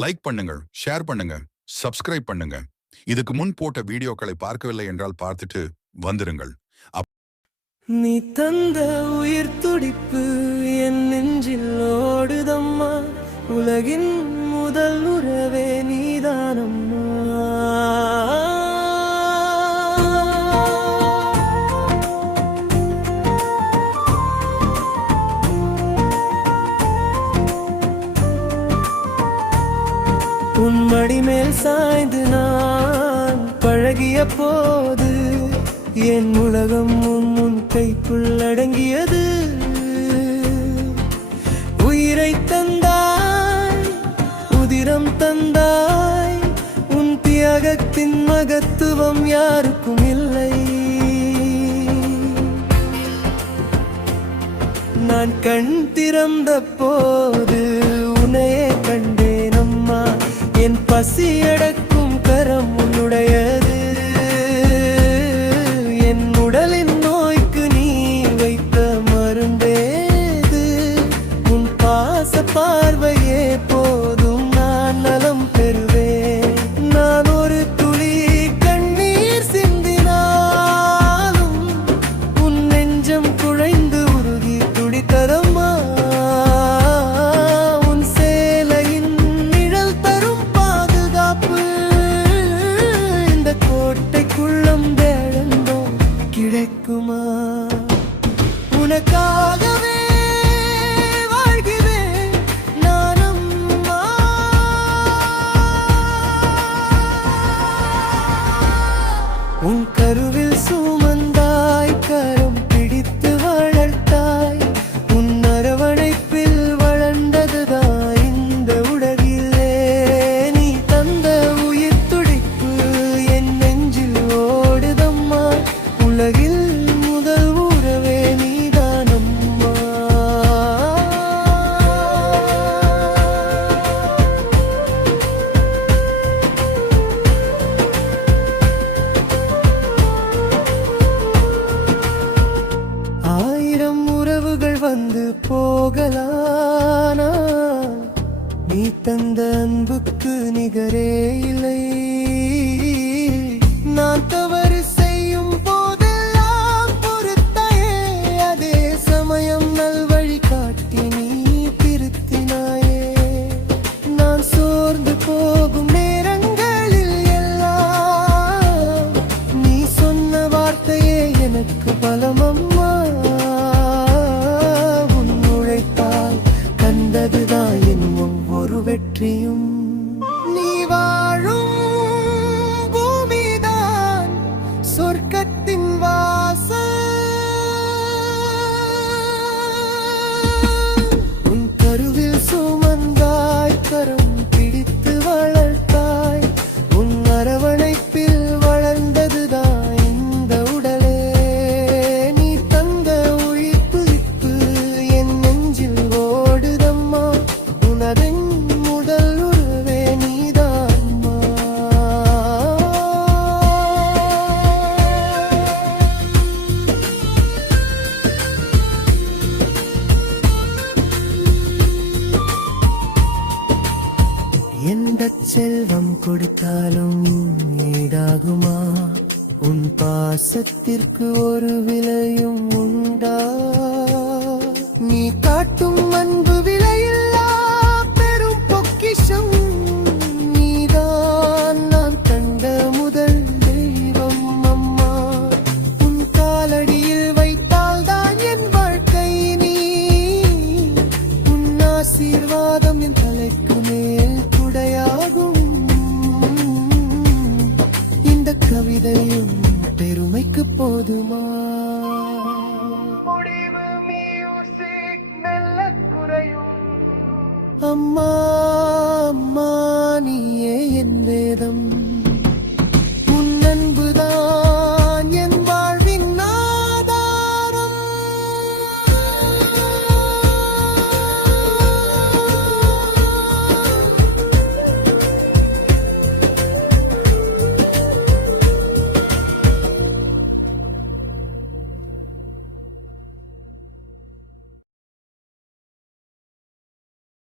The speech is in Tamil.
லைக் பண்ணுங்க ஷேர் பண்ணுங்க சப்ஸ்கிரைப் பண்ணுங்க. இதுக்கு முன் போட்ட வீடியோக்களை பார்க்கவில்லை என்றால் பார்த்துட்டு வந்துருங்கள். நீ தந்த உயிர் துடிப்பு என் நெஞ்சில் ஓடுதம்மா. உலகின் முதல் உறவே நீதானம் உன்மடி மேல் சாய்ந்து நான் பழகிய போது என் உலகம் உன் கைப்புள் அடங்கியது. உயிரை தந்தாய் உதிரம் தந்தாய் உன் தியாகத்தின் மகத்துவம் யாருக்கும் இல்லை. நான் கண் திறந்த போது உன்னையே கண்டு என் பசி அடக்கும் கரம் தந்த அன்புக்கு நிகரே இல்லை. நான் தவறு தங்கச் செல்வம் கொடுத்தாலும் ஈடாகுமா உன் பாசத்திற்கு ஒரு விலையும் உனக்கு போதுமா அம்மா